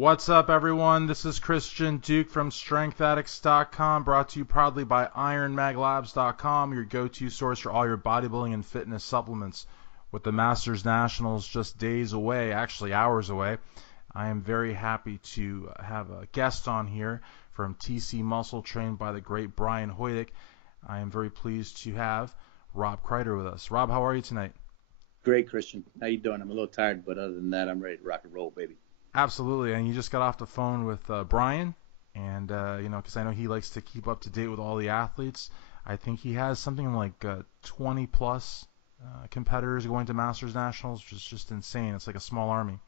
What's up, everyone? This is Christian Duke from StrengthAddicts.com, brought to you proudly by IronMagLabs.com, your go-to source for all your bodybuilding and fitness supplements. With the Masters Nationals just days away, actually hours away, I am very happy to have a guest on here from TC Muscle, trained by the great Brian Hoydic. I am very pleased to have Rob KREIDER with us. Rob, how are you tonight? Great, Christian. How you doing? I'm a little tired, but other than that, I'm ready to rock and roll, baby. Absolutely, and you just got off the phone with Brian, and because I know he likes to keep up to date with all the athletes. I think he has something like 20 plus competitors going to Masters Nationals, which is just insane. It's like a small army.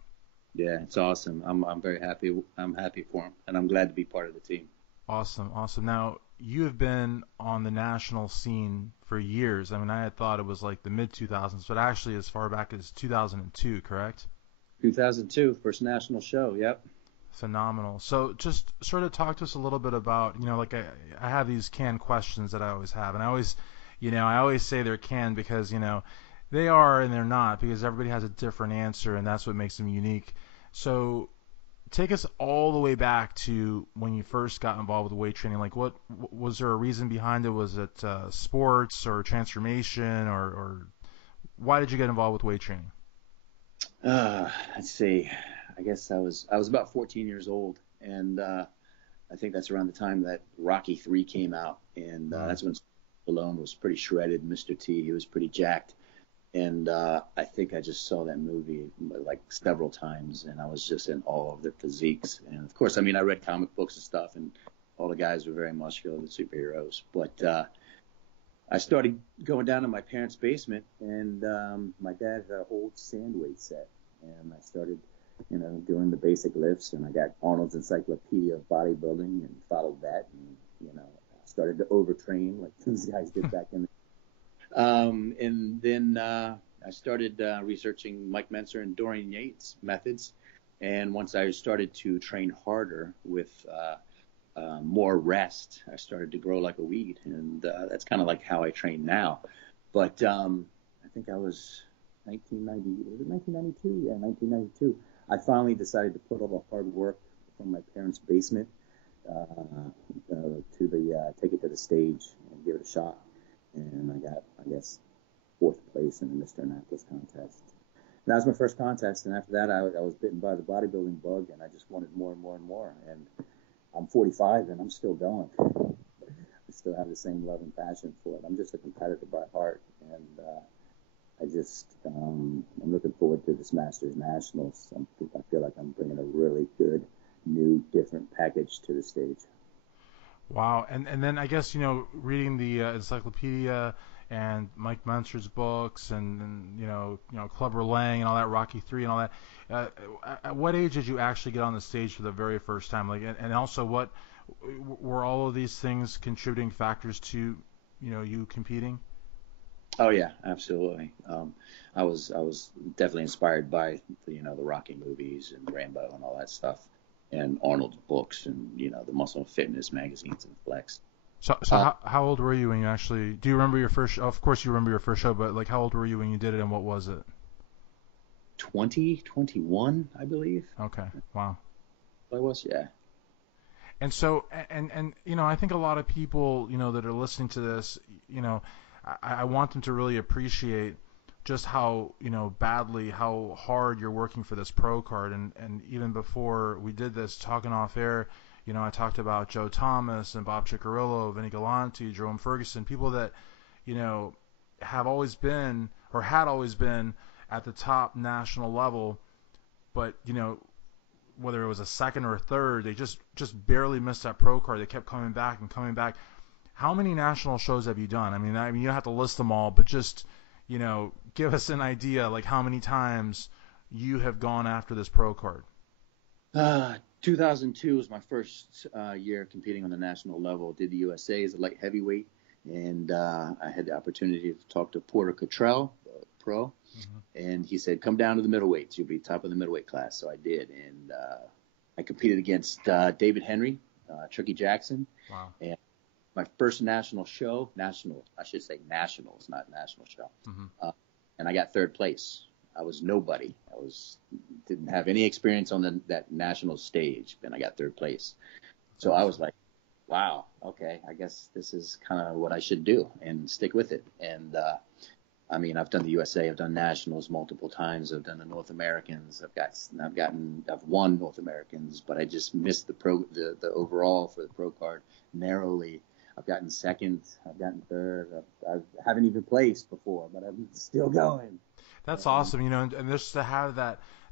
Yeah, it's awesome. I'm very happy. I'm happy for him, and I'm glad to be part of the team. Awesome. Now, you have been on the national scene for years. I mean, I had thought it was like the mid-2000s, but actually as far back as 2002, correct? 2002, first national show. Yep. Phenomenal. So just sort of talk to us a little bit about, like I have these canned questions that I always have, and I always say they're canned because, they are and they're not, because everybody has a different answer, and that's what makes them unique. So take us all the way back to when you first got involved with weight training. Like, what was there a reason behind it? Was it sports or transformation, or why did you get involved with weight training? Let's see. I guess I was about 14 years old, and I think that's around the time that Rocky III came out, and that's when Stallone was pretty shredded. Mr. T, he was pretty jacked, and I think I just saw that movie like several times, and I was just in awe of their physiques. And of course, I mean, I read comic books and stuff, and all the guys were very muscular, the superheroes, but I started going down to my parents' basement, and my dad had an old sand weight set, and I started, doing the basic lifts, and I got Arnold's Encyclopedia of Bodybuilding and followed that, and, started to overtrain like these guys did back in the and then I started researching Mike Mentzer and Dorian Yates methods, and once I started to train harder with more rest, I started to grow like a weed, and that's kind of like how I train now. But I think I was 1992? Yeah, 1992. I finally decided to put all the hard work from my parents' basement take it to the stage and give it a shot. And I got, I guess, 4th place in the Mr. Annapolis contest. And that was my first contest, and after that I was bitten by the bodybuilding bug, and I just wanted more and more and more. And I'm 45 and I'm still going. I still have the same love and passion for it. I'm just a competitor by heart, and I'm looking forward to this Masters Nationals. I feel like I'm bringing a really good, new, different package to the stage. Wow. And then I guess, reading the encyclopedia and Mike Mentzer's books and Clubber Lang and all that, Rocky III and all that, at what age did you actually get on the stage for the very first time? Like, and also, what were all of these things contributing factors to, you competing? Oh yeah, absolutely. I was definitely inspired by the Rocky movies and Rambo and all that stuff, and Arnold's books, and the Muscle and Fitness magazines and Flex. So how old were you when you actually? Do you remember your first? Of course, you remember your first show, but like, how old were you when you did it, and what was it? 21, I believe. Okay. Wow. I was, yeah. And so, and I think a lot of people, that are listening to this, I want them to really appreciate just how, how hard you're working for this pro card. And even before we did this, talking off air, I talked about Joe Thomas and Bob Ciccarello, Vinny Galante, Jerome Ferguson, people that, have always been or had always been at the top national level, but, whether it was a second or a third, they just barely missed that pro card. They kept coming back and coming back. How many national shows have you done? I mean, you don't have to list them all, but just, give us an idea, like how many times you have gone after this pro card. 2002 was my first year competing on the national level. Did the USA as a light heavyweight, and I had the opportunity to talk to Porter Cottrell, pro, and he said, come down to the middleweights. You'll be top of the middleweight class. So I did, and I competed against David Henry, Tricky Jackson. Wow. And my first nationals, not national show. And I got 3rd place. I was nobody. Didn't have any experience on that national stage, and I got third place. So I was like, wow, okay, I guess this is kind of what I should do and stick with it. And I mean, I've done the USA, I've done nationals multiple times, I've done the North Americans, I've won North Americans, but I just missed the overall for the pro card narrowly. I've gotten second, I've gotten third, I haven't even placed before, but I'm still going. That's awesome, you know, and just to have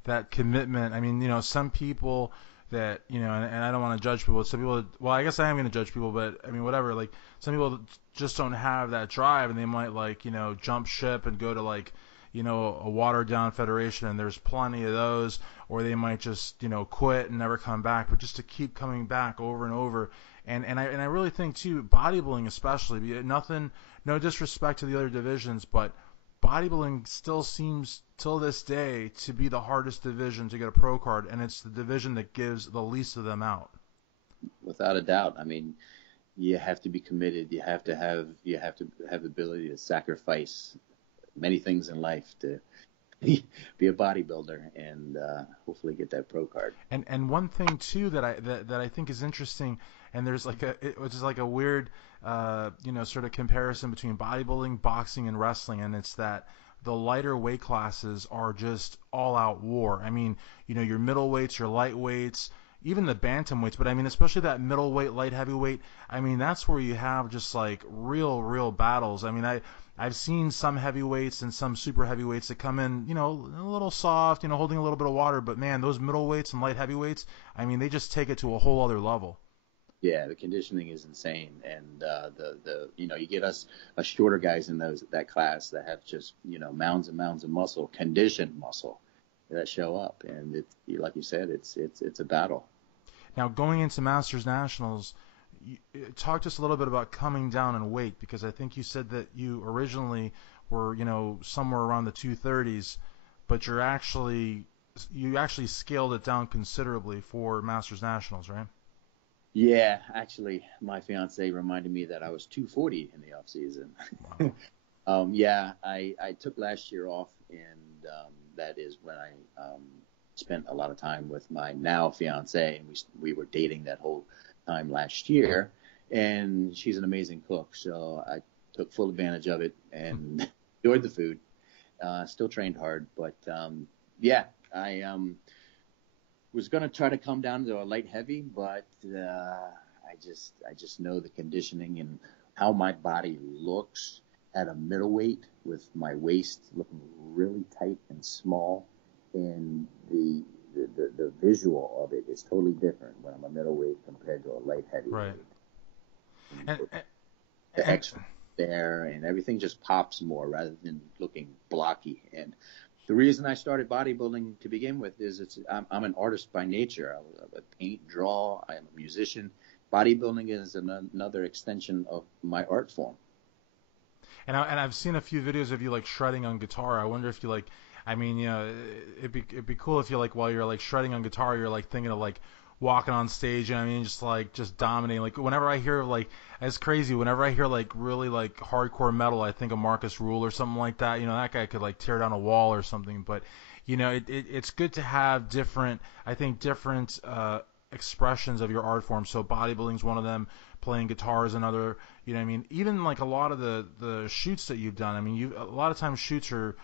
that commitment. I mean, you know, some people that, you know, and I don't want to judge people. Some people, well, I guess I am going to judge people, but I mean, whatever. Like, some people just don't have that drive, and they might, like, you know, jump ship and go to, like, you know, a watered down federation, and there's plenty of those, or they might just, you know, quit and never come back, but just to keep coming back over and over. And I really think too, bodybuilding especially, nothing, no disrespect to the other divisions, but bodybuilding still seems till this day to be the hardest division to get a pro card, and it's the division that gives the least of them out. Without a doubt. I mean, you have to be committed. You have to have the ability to sacrifice many things in life to be a bodybuilder and hopefully get that pro card. And one thing too that I think is interesting, and there's like which is like a weird you know, sort of comparison between bodybuilding, boxing, and wrestling, and it's that the lighter weight classes are just all out war. I mean, you know, your middleweights, your lightweights, even the bantamweights, but I mean, especially that middleweight, light heavyweight, I mean, that's where you have just like real battles. I mean, I've seen some heavyweights and some super heavyweights that come in, you know, a little soft, you know, holding a little bit of water, but man, those middleweights and light heavyweights, I mean, they just take it to a whole other level. Yeah, the conditioning is insane, and you know, you get us shorter guys in that class that have just, you know, mounds and mounds of muscle, conditioned muscle that show up, and it's like you said, it's a battle. Now, going into Masters Nationals, talk to us a little bit about coming down in weight, because I think you said that you originally were, you know, somewhere around the 230s, but you actually scaled it down considerably for Masters Nationals, right? Yeah, actually, my fiance reminded me that I was 240 in the off season. Wow. Yeah, I took last year off, and that is when I spent a lot of time with my now fiance, and we were dating that whole time last year, and she's an amazing cook, so I took full advantage of it and enjoyed the food. Still trained hard, but yeah, I was going to try to come down to a light heavy, but I just know the conditioning and how my body looks at a middleweight with my waist looking really tight and small, and the visual of it is totally different when I'm a middleweight compared to a light heavyweight. Right. And the extra there and everything just pops more rather than looking blocky. And the reason I started bodybuilding to begin with is I'm an artist by nature. I paint, draw. I am a musician. Bodybuilding is another extension of my art form. And I've seen a few videos of you like shredding on guitar. I wonder if you like, I mean, you know, it'd be cool if you like while you're like shredding on guitar, you're like thinking of like walking on stage. You know what I mean, just dominating. Like whenever I hear like, it's crazy. Whenever I hear like really like hardcore metal, I think of Marcus Rule or something like that. You know, that guy could like tear down a wall or something. But you know, it's good to have different expressions of your art form. So bodybuilding's one of them. Playing guitar is another. You know what I mean? Even like a lot of the shoots that you've done. I mean, a lot of times shoots are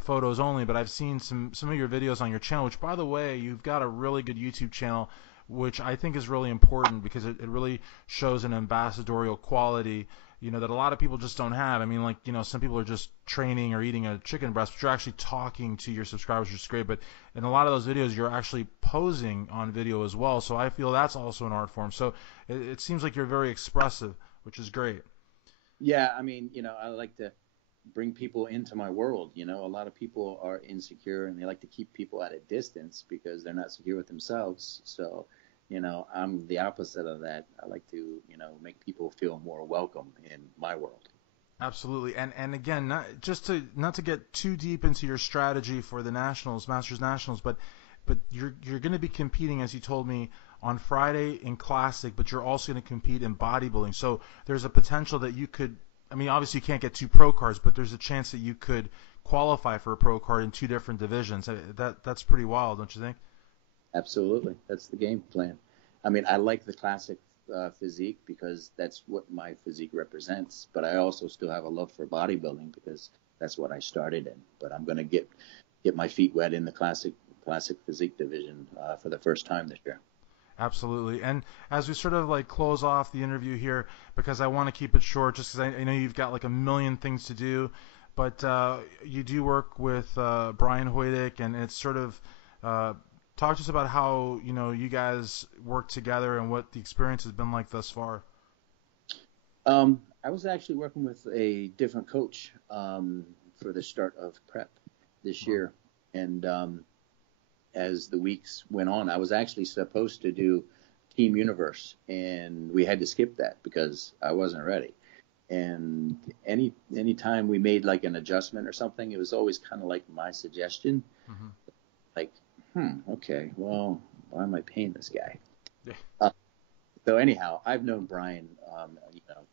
photos only, but I've seen some of your videos on your channel, which by the way, you've got a really good YouTube channel, which I think is really important because it really shows an ambassadorial quality, you know, that a lot of people just don't have. I mean, like, you know, some people are just training or eating a chicken breast, but you're actually talking to your subscribers, which is great. But in a lot of those videos, you're actually posing on video as well. So I feel that's also an art form. So it seems like you're very expressive, which is great. Yeah, I mean, you know, I like to bring people into my world. You know, a lot of people are insecure and they like to keep people at a distance because they're not secure with themselves. So, you know, I'm the opposite of that. I like to, you know, make people feel more welcome in my world. Absolutely. And again, not to get too deep into your strategy for the Nationals, Masters Nationals, but you're going to be competing, as you told me, on Friday in Classic, but you're also going to compete in bodybuilding. So there's a potential that you could I mean, obviously you can't get 2 pro cards, but there's a chance that you could qualify for a pro card in 2 different divisions. That's pretty wild, don't you think? Absolutely. That's the game plan. I mean, I like the classic physique because that's what my physique represents, but I also still have a love for bodybuilding because that's what I started in. But I'm going to get my feet wet in the classic physique division for the first time this year. Absolutely. And as we sort of like close off the interview here, because I want to keep it short, just because I know you've got like a million things to do, but you do work with Brian Hoydic, and it's sort of talk to us about how you guys work together and what the experience has been like thus far. I was actually working with a different coach for the start of prep this year, and as the weeks went on, I was actually supposed to do Team Universe, and we had to skip that because I wasn't ready. And any time we made like an adjustment or something, it was always kind of like my suggestion, like, okay, well, why am I paying this guy? Yeah. So anyhow, I've known Brian,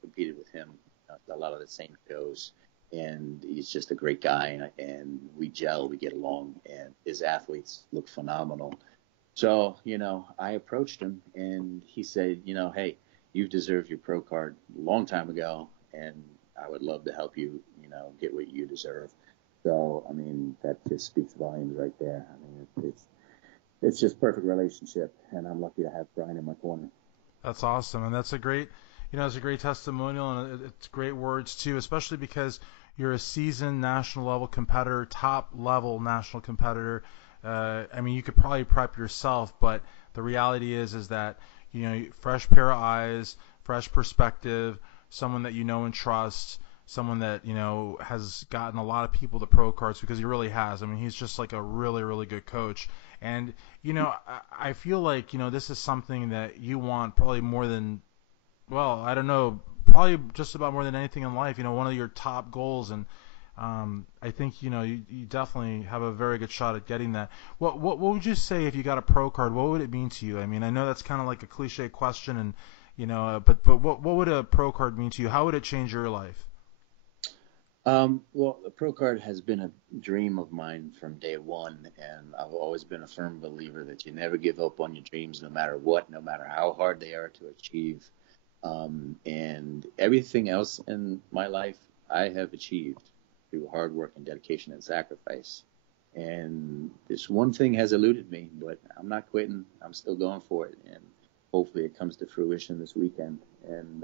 competed with him at a lot of the same shows, and he's just a great guy, and we gel, we get along, and his athletes look phenomenal. So, I approached him, and he said, hey, you deserved your pro card a long time ago, and I would love to help you, get what you deserve. So, I mean, that just speaks volumes right there. I mean, it's just perfect relationship, and I'm lucky to have Brian in my corner. That's awesome, and that's a great, it's a great testimonial, and it's great words too, especially because you're a seasoned national level competitor, top level national competitor. I mean, you could probably prep yourself, but the reality is that fresh pair of eyes, fresh perspective, someone that you know and trust, someone that has gotten a lot of people to pro cards, because he really has. I mean, he's just like a really, really good coach. And I feel like this is something that you want probably more than, well, I don't know, probably just about more than anything in life. One of your top goals, and I think you definitely have a very good shot at getting that. What would you say if you got a pro card? What would it mean to you? I mean, I know that's kind of like a cliche question, and but what would a pro card mean to you? How would it change your life? Well, the pro card has been a dream of mine from day one, and I've always been a firm believer that you never give up on your dreams, no matter what, no matter how hard they are to achieve. And everything else in my life I have achieved through hard work and dedication and sacrifice. And this one thing has eluded me, but I'm not quitting. I'm still going for it, and hopefully it comes to fruition this weekend. And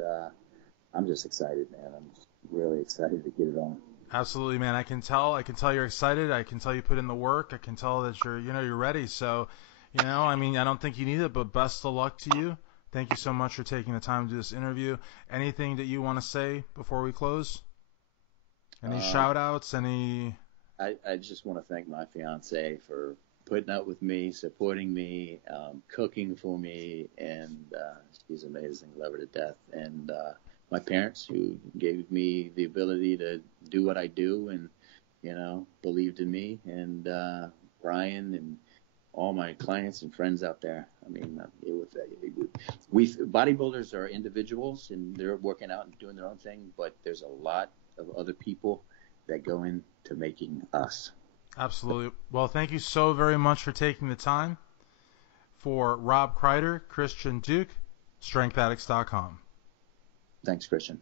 I'm just excited, man. I'm just really excited to get it on. Absolutely, man. I can tell you're excited. I can tell you put in the work. I can tell that you're ready. So, I mean, I don't think you need it, but best of luck to you. Thank you so much for taking the time to do this interview. Anything that you want to say before we close? Any shout outs? I just want to thank my fiance for putting up with me, supporting me, cooking for me, and she's amazing. Love her to death. And my parents, who gave me the ability to do what I do, and believed in me, and Brian, and all my clients and friends out there. I mean, we bodybuilders are individuals, and they're working out and doing their own thing, but there's a lot of other people that go into making us. Absolutely. Well, thank you so very much for taking the time. For Rob Kreider, Christian Duke, StrengthAddicts.com. Thanks, Christian.